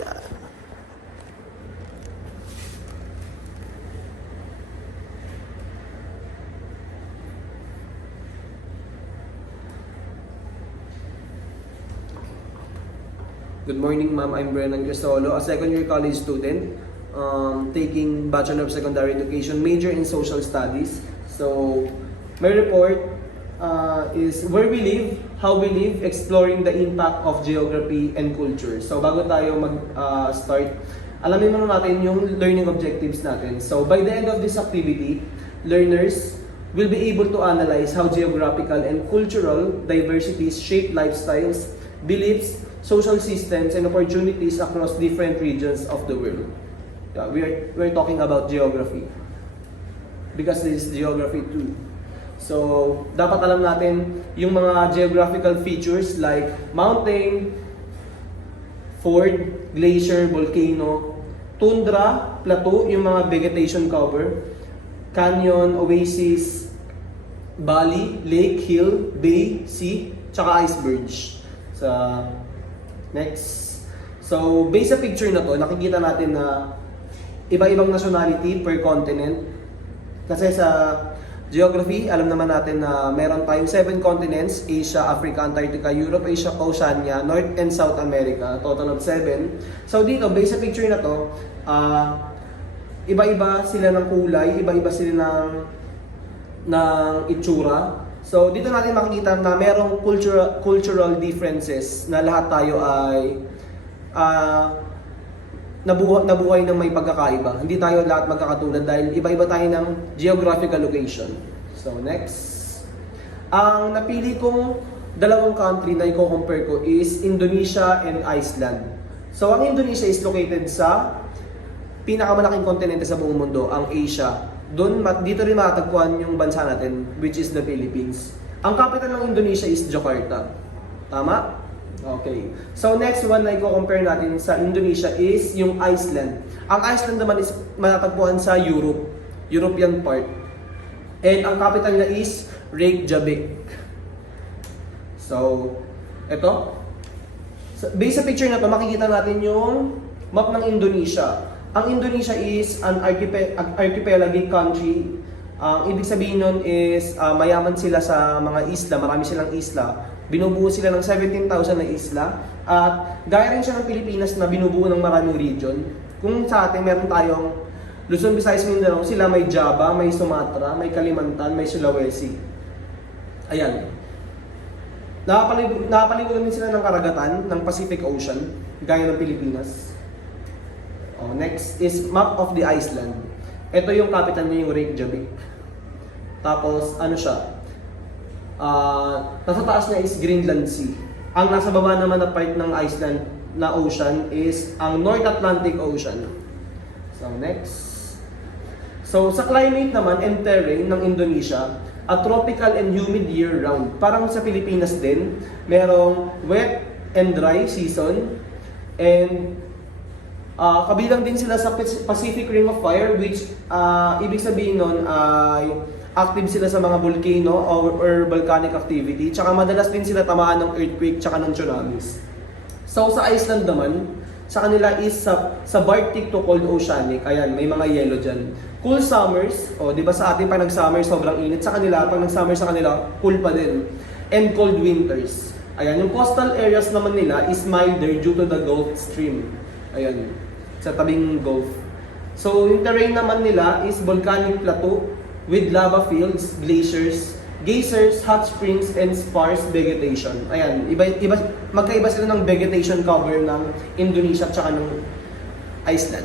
Yan. Good morning, ma'am. I'm Brennan Cristolo, a second-year college student taking Bachelor of Secondary Education, major in Social Studies. So, my report is Where We Live, How We Live, Exploring the Impact of Geography and Culture. So, bago tayo mag-start, alamin muna natin yung learning objectives natin. So, by the end of this activity, learners will be able to analyze how geographical and cultural diversities shape lifestyles, beliefs, social systems, and opportunities across different regions of the world. Yeah, we're talking about geography because this is geography too. So, dapat alam natin yung mga geographical features like mountain, ford, glacier, volcano, tundra, plateau, yung mga vegetation cover, canyon, oasis, valley, lake, hill, bay, sea, tsaka icebergs. Next. So, based sa picture na to, nakikita natin na iba-ibang nationality per continent. Kasi sa geography, alam naman natin na meron tayong 7 continents: Asia, Africa, Antarctica, Europe, Asia, Oceania, North and South America, total of 7. So dito, based sa picture na to, iba-iba sila ng kulay, iba-iba sila ng itsura. So dito natin makikita na merong cultural differences na lahat tayo ay nabuhay ng may pagkakaiba. Hindi tayo lahat magkakatulad dahil iba-iba tayo ng geographical location. So next. Ang napili kong dalawang country na i-compare ko is Indonesia and Iceland. So ang Indonesia is located sa pinakamalaking kontinente sa buong mundo, ang Asia. Dito rin matatagpuan yung bansa natin, which is the Philippines. Ang capital ng Indonesia is Jakarta. Tama? Okay. So next one na i-compare natin sa Indonesia is yung Iceland. Ang Iceland naman is matatagpuan sa Europe, European part. And ang capital niya is Reykjavik. So, eto. Based sa picture na to, makikita natin yung map ng Indonesia. Ang Indonesia is an archipelagic country. Ang ibig sabihin nun is mayaman sila sa mga isla, marami silang isla. Binubuo sila ng 17,000 na isla. At gaya rin siya ng Pilipinas na binubuo ng maraming region. Kung sa atin meron tayong Luzon, Visayas, Mindanao, sila may Java, may Sumatra, may Kalimantan, may Sulawesi. Ayan. Nakapaliguran din sila ng karagatan ng Pacific Ocean, gaya ng Pilipinas. Next is map of the Iceland. Ito yung capital niya, yung Reykjavik. Tapos, ano siya? Nasa taas niya is Greenland Sea. Ang nasa baba naman na part ng Iceland na ocean is ang North Atlantic Ocean. So, next. So, sa climate naman and terrain ng Indonesia, a tropical and humid year-round. Parang sa Pilipinas din, merong wet and dry season. And kabilang din sila sa Pacific Ring of Fire, which ibig sabihin nun ay active sila sa mga volcano or volcanic activity. Tsaka madalas din sila tamaan ng earthquake tsaka ng tsunamis. So sa Iceland naman, sa kanila is sa Baltic to cold oceanic. Ayan, may mga yellow dyan. Cool summers, di ba sa atin pag nag-summer sobrang init, sa kanila, pag nag-summer sa kanila, cool pa din. And cold winters. Ayan, yung coastal areas naman nila is milder due to the Gulf Stream. Ayan, sa tabing Gulf. So, yung terrain naman nila is volcanic plateau with lava fields, glaciers, geysers, hot springs, and sparse vegetation. Ayan, magkaiba sila ng vegetation cover ng Indonesia at saka ng Iceland.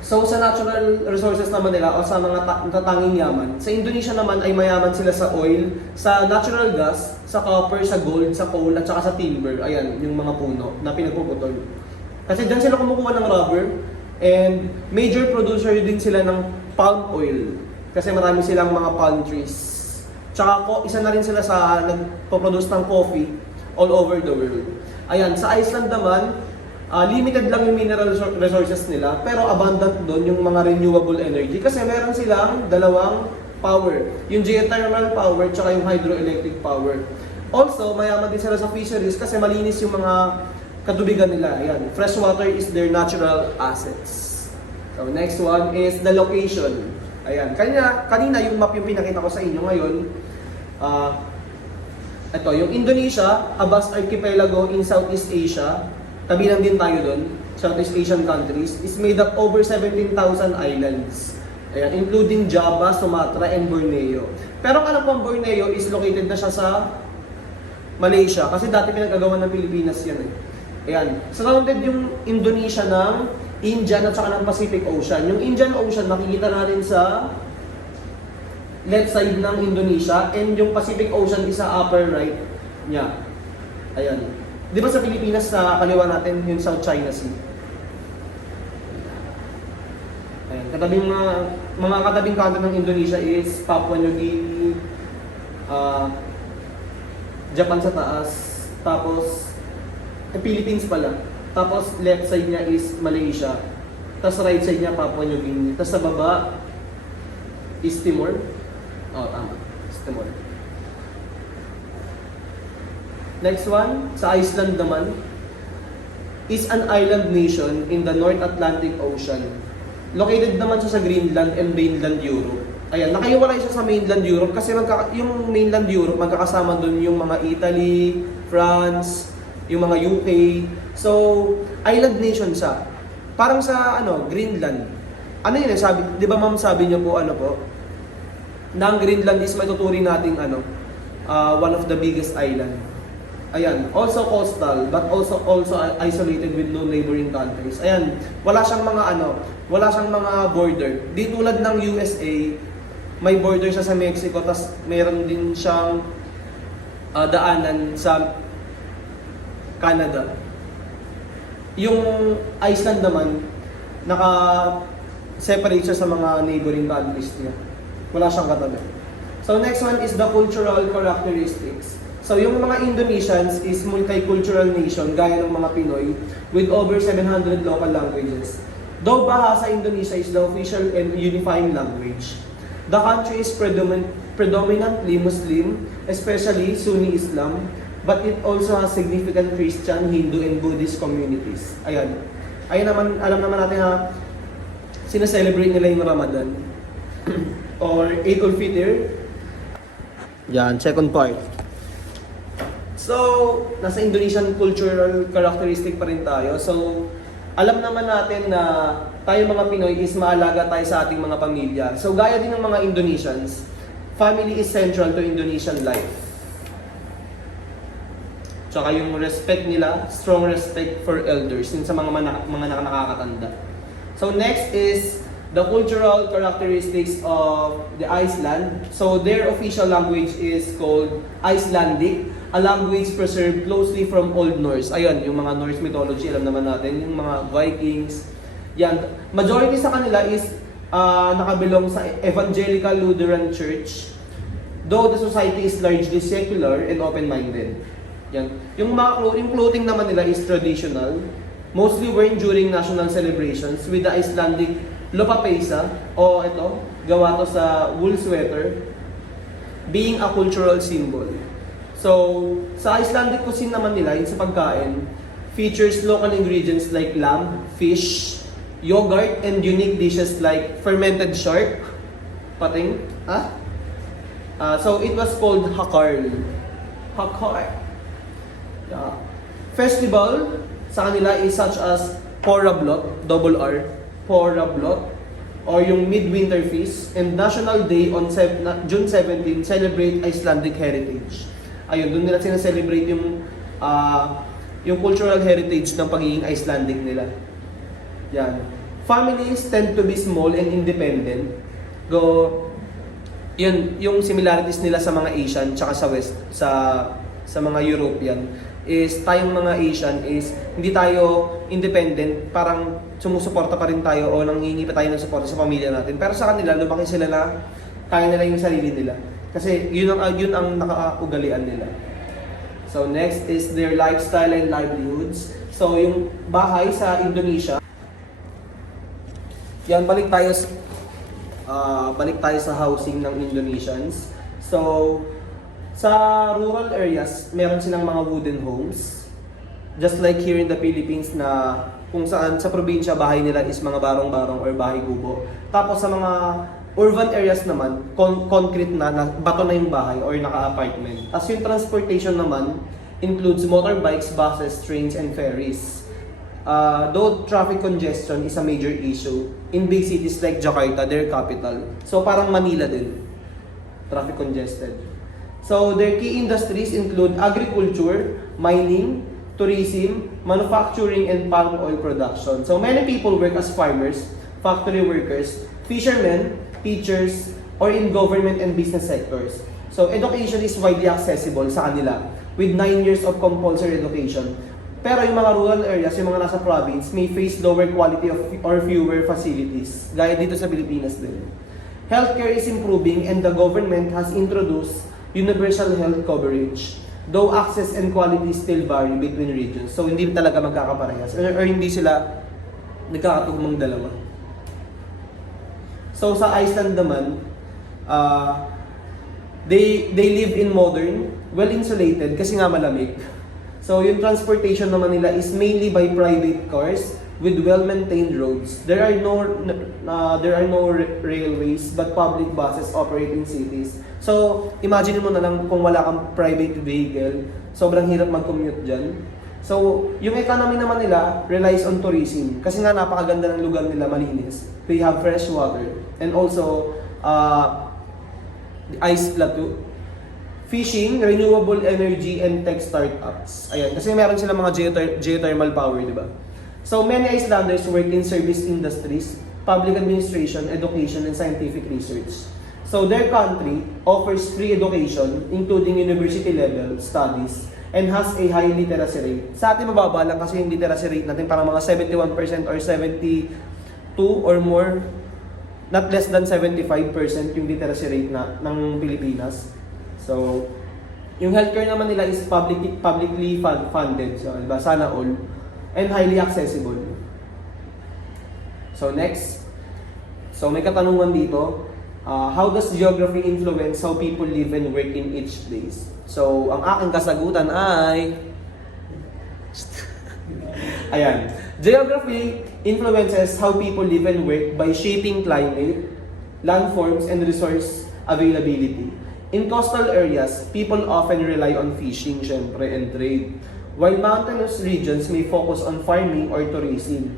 So, sa natural resources naman nila o sa mga natatanging yaman, sa Indonesia naman ay mayaman sila sa oil, sa natural gas, sa copper, sa gold, sa coal, at saka sa timber. Ayan, yung mga puno na pinagpuputol. Kasi dyan sila kumukuha ng rubber, and major producer din sila ng palm oil. Kasi marami silang mga palm trees. Tsaka isa na rin sila sa nagpo-produce ng coffee all over the world. Ayan, sa Iceland naman, limited lang yung mineral resources nila, pero abundant doon yung mga renewable energy. Kasi meron silang dalawang power. Yung geothermal power tsaka yung hydroelectric power. Also, mayaman din sila sa fisheries kasi malinis yung mga katubigan nila. Ayan. Freshwater is their natural assets. So next one is the location. Ayan. Kanina yung map yung pinakita ko sa inyo ngayon. Ito, yung Indonesia, a vast archipelago in Southeast Asia. Kabilang din tayo doon. Southeast Asian countries is made up over 17,000 islands. Ayan, including Java, Sumatra, and Borneo. Pero ang alam ko ang Borneo is located na siya sa Malaysia kasi dati pinagagawa ng Pilipinas yan eh. Ayan, surrounded yung Indonesia ng Indian at saka ng Pacific Ocean. Yung Indian Ocean makikita natin sa left side ng Indonesia and yung Pacific Ocean is sa upper right niya. Ayan. Di ba sa Pilipinas sa kaliwa natin yung South China Sea? Ayan. Mga katabing kanto ng Indonesia is Papua New Guinea, Japan sa taas, tapos Philippines pala. Tapos left side niya is Malaysia. Tapos right side niya Papua New Guinea. Tapos sa baba is Timor. Oh, tama. Is Timor. Next one, sa Iceland naman, is an island nation in the North Atlantic Ocean. Located naman siya sa Greenland and mainland Europe. Ayan, nakahiwalay siya sa mainland Europe kasi yung mainland Europe, magkakasama doon yung mga Italy, France, yung mga UK. So, island nation siya. Parang sa Greenland. Ano yun eh, sabi, di ba ma'am sabi niyo po, na ang Greenland is matuturing nating one of the biggest island. Ayan, also coastal but also isolated with no neighboring countries. Ayan, wala siyang mga border. Di tulad ng USA, may border siya sa Mexico, tas mayroon din siyang daanan sa Canada. Yung Iceland naman, naka-separate siya sa mga neighboring countries niya. Wala siyang katabi. So next one is the cultural characteristics. So yung mga Indonesians is multicultural nation gaya ng mga Pinoy with over 700 local languages. Though Bahasa Indonesia is the official and unifying language, the country is predominantly Muslim, especially Sunni Islam, but it also has significant Christian, Hindu, and Buddhist communities. Ayan. Alam naman natin na sineselebrate nila yung Ramadan or Eid al-Fitr. Yan, second part. So, nasa Indonesian cultural characteristic pa rin tayo. So, alam naman natin na tayo mga Pinoy is maalaga tayo sa ating mga pamilya. So, gaya din ng mga Indonesians, family is central to Indonesian life. Tsaka yung respect nila, strong respect for elders, yun sa mga nakakatanda. So, next is the cultural characteristics of the Iceland. So, their official language is called Icelandic, a language preserved closely from Old Norse. Ayun, yung mga Norse mythology, alam naman natin, yung mga Vikings. Yan. Majority sa kanila is nakabilong sa Evangelical Lutheran Church, though the society is largely secular and open-minded. Yan. Yung clothing naman nila is traditional, mostly worn during national celebrations with the Icelandic lopapeysa, o ito, gawa to sa wool sweater, being a cultural symbol. So, sa Icelandic cuisine naman nila, yung sa pagkain, features local ingredients like lamb, fish, yogurt, and unique dishes like fermented shark, pating, so it was called hakar. Hakar. Yeah. Festival sa kanila is such as Porablot, double R, Porablot, or yung Midwinter Feast, and National Day on June 17 celebrate Icelandic heritage. Ayun, doon nila sinaselebrate yung cultural heritage ng pagiging Icelandic nila. Yan. Families tend to be small and independent. Yun, yung similarities nila sa mga Asian tsaka sa West, sa mga European is tayong mga Asian is hindi tayo independent, parang sumusuporta pa rin tayo o nanghihingi pa tayo ng suporta sa pamilya natin. Pero sa kanila, lumaki sila na kaya nila yung sarili nila. Kasi yun ang nakaugalian nila. So next is their lifestyle and livelihoods. So yung bahay sa Indonesia, yan, balik tayo sa housing ng Indonesians. So sa rural areas, meron silang mga wooden homes. Just like here in the Philippines na kung saan sa probinsya bahay nila is mga barong-barong or bahay kubo. Tapos sa mga urban areas naman, concrete na bato na yung bahay or naka-apartment. As yung transportation naman includes motorbikes, buses, trains, and ferries. Though traffic congestion is a major issue, in big cities like Jakarta, their capital. So parang Manila din, traffic congested. So their key industries include agriculture, mining, tourism, manufacturing, and palm oil production. So many people work as farmers, factory workers, fishermen, teachers, or in government and business sectors. So education is widely accessible sa kanila with 9 years of compulsory education. Pero yung mga rural areas, yung mga nasa province, may face lower quality of or fewer facilities. Gaya dito sa Pilipinas din. Healthcare is improving and the government has introduced universal health coverage. Though access and quality still vary between regions. So hindi talaga magkakaparehas or hindi sila nagkakatugmang dalawa. So sa Iceland naman, they live in modern, well-insulated kasi nga malamig. So yung transportation naman nila is mainly by private cars with well-maintained roads. There are no railways but public buses operate in cities. So imagine mo na lang kung wala kang private vehicle, sobrang hirap mag-commute dyan. So yung economy naman nila relies on tourism kasi nga napakaganda ng lugar nila, malinis. They have fresh water and also the ice plateau. Fishing, renewable energy, and tech startups. Ayan, kasi meron sila mga geothermal power, di ba? So many Icelanders work in service industries, public administration, education, and scientific research. So their country offers free education, including university level studies, and has a high literacy rate. Sa atin mababa lang kasi yung literacy rate natin parang mga 71% or 72 or more, not less than 75% yung literacy rate ng Pilipinas. So, yung healthcare naman nila is publicly funded, so diba? Sana all, and highly accessible. So next, so may katanungan dito, how does geography influence how people live and work in each place? So, ang aking kasagutan ay, ayan, geography influences how people live and work by shaping climate, landforms, and resource availability. In coastal areas, people often rely on fishing, syempre, and trade. While mountainous regions may focus on farming or tourism.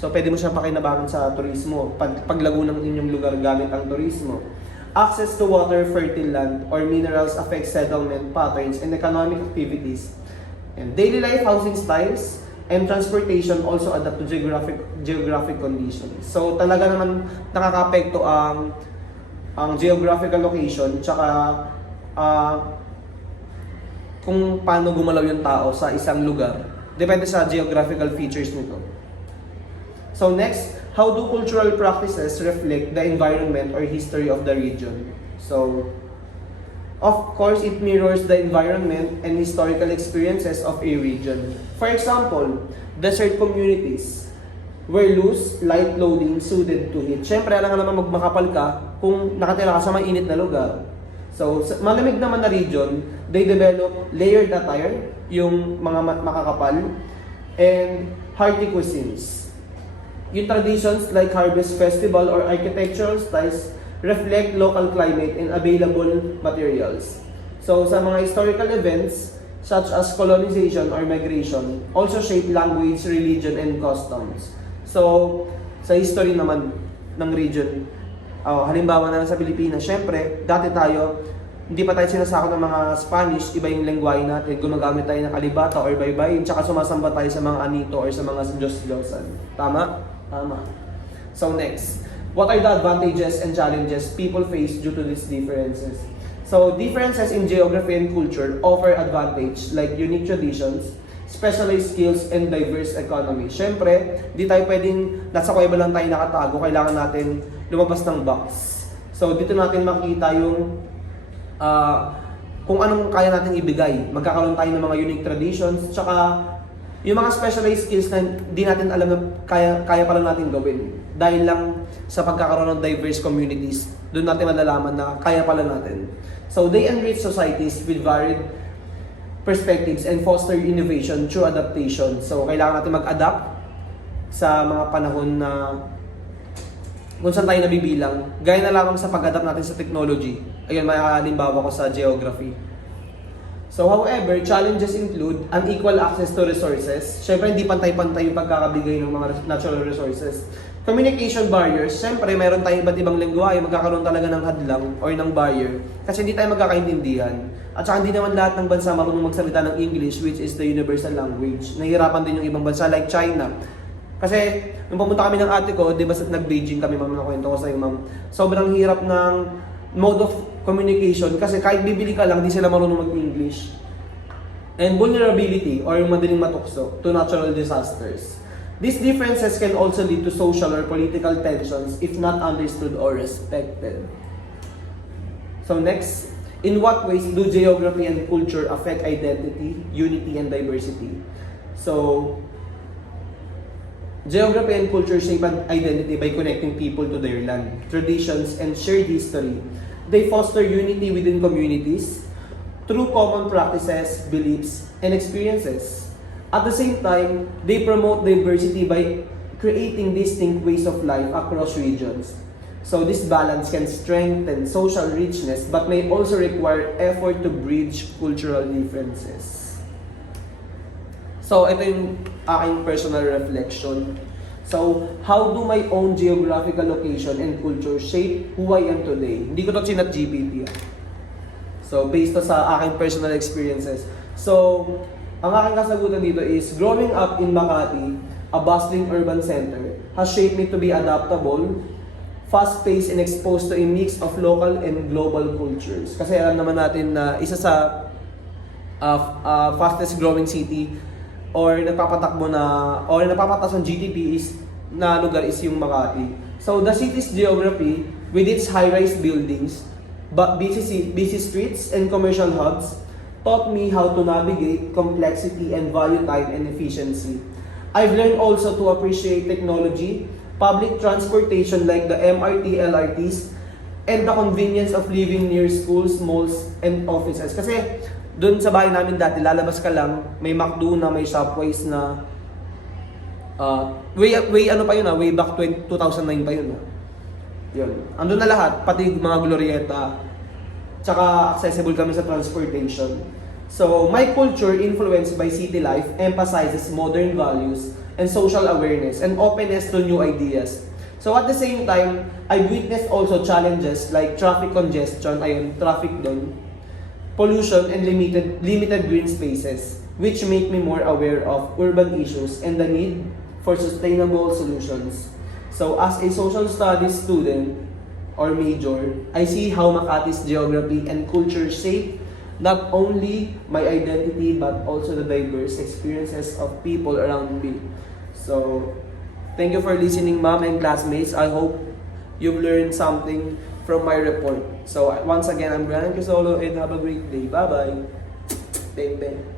So, pwede mo siyang pakinabangan sa turismo, paglago ng inyong lugar gamit ang turismo. Access to water, fertile land, or minerals affects settlement patterns and economic activities. And daily life, housing styles, and transportation also adapt to geographic conditions. So, talaga naman nakaka-apekto ang geographical location tsaka kung paano gumalaw yung tao sa isang lugar. Depende sa geographical features nito. So next, how do cultural practices reflect the environment or history of the region? So, of course, it mirrors the environment and historical experiences of a region. For example, desert communities were loose, light clothing suited to heat. Siyempre, alam nga naman magmakapal ka kung nakatira ka sa mainit na lugar. So, sa malamig naman na region, they develop layered attire, yung mga makakapal, and hearty cuisines. Yung traditions like harvest festival or architectural styles reflect local climate and available materials. So, sa mga historical events, such as colonization or migration, also shape language, religion, and customs. So, sa history naman ng region, halimbawa na sa Pilipinas, syempre, dati tayo, hindi pa tayo sinasakot ng mga Spanish, iba yung lengguwahe natin, gumagamit tayo ng alibata or baybayin, tsaka sumasamba tayo sa mga anito or sa mga Diyos-Diyosan. Tama? Tama. So next, what are the advantages and challenges people face due to these differences? So, differences in geography and culture offer advantage like unique traditions, specialized skills, and diverse economy. Siyempre, di tayo pwedeng nasa kuweba lang tayo nakatago, kailangan natin lumabas ng box. So, dito natin makita yung kung anong kaya natin ibigay. Magkakaroon tayo ng mga unique traditions, tsaka yung mga specialized skills na di natin alam na kaya pala natin gawin. Dahil lang sa pagkakaroon ng diverse communities, doon natin malalaman na kaya pala natin. So, they enrich societies with varied perspectives and foster innovation through adaptation. So, kailangan natin mag-adapt sa mga panahon na kung saan tayo nabibilang. Gaya na lamang sa pag-adapt natin sa technology. Ayun, may halimbawa ko sa geography. So, however, challenges include unequal access to resources. Siyempre, hindi pantay-pantay yung pagkakabigay ng mga natural resources. Communication barriers. Siyempre, meron tayong iba't ibang lengguwahe, magkakaroon talaga ng hadlang or ng barrier. Kasi hindi tayo magkakaintindihan. At saka hindi naman lahat ng bansa marunong magsalita ng English, which is the universal language. Nahihirapan din yung ibang bansa like China. Kasi, nung pumunta kami ng ate ko, di ba nag-Beijing kami, ma'am, nakwento ko sa'yo, ma'am. Sobrang hirap ng mode of communication kasi kahit bibili ka lang, di sila marunong mag-English. And vulnerability or yung madaling matukso to natural disasters. These differences can also lead to social or political tensions if not understood or respected. So next, in what ways do geography and culture affect identity, unity, and diversity? So, geography and culture shape identity by connecting people to their land, traditions, and shared history. They foster unity within communities through common practices, beliefs, and experiences. At the same time, they promote diversity by creating distinct ways of life across regions. So this balance can strengthen social richness but may also require effort to bridge cultural differences. So ito yung aking personal reflection. So, how do my own geographical location and culture shape who I am today? Hindi ko to chinat GPT. So, based to sa aking personal experiences. So, ang aking kasagutan dito is, growing up in Makati, a bustling urban center, has shaped me to be adaptable, fast-paced, and exposed to a mix of local and global cultures. Kasi alam naman natin na isa sa fastest growing city or nagpapatakbo na or nagpapatas ng GDP is na lugar is yung Makati. So the city's geography with its high-rise buildings, but busy streets and commercial hubs taught me how to navigate complexity and value time and efficiency. I've learned also to appreciate technology, public transportation like the MRT, LRTs, and the convenience of living near schools, malls, and offices. Kasi doon sa bahay namin dati, lalabas ka lang, may McDo na, may Shopways na, way back 2009 pa yun. Yun. Andun na lahat, pati mga glorieta, tsaka accessible kami sa transportation. So, my culture influenced by city life emphasizes modern values and social awareness and openness to new ideas. So, at the same time, I witnessed also challenges like traffic congestion, traffic doon, pollution, and limited green spaces, which make me more aware of urban issues and the need for sustainable solutions. So as a social studies student or major, I see how Makati's geography and culture shape not only my identity but also the diverse experiences of people around me. So thank you for listening, ma'am and classmates. I hope you've learned something from my report. So once again, I'm Brandon Crisolo and have a great day. Bye-bye. Bang, bang.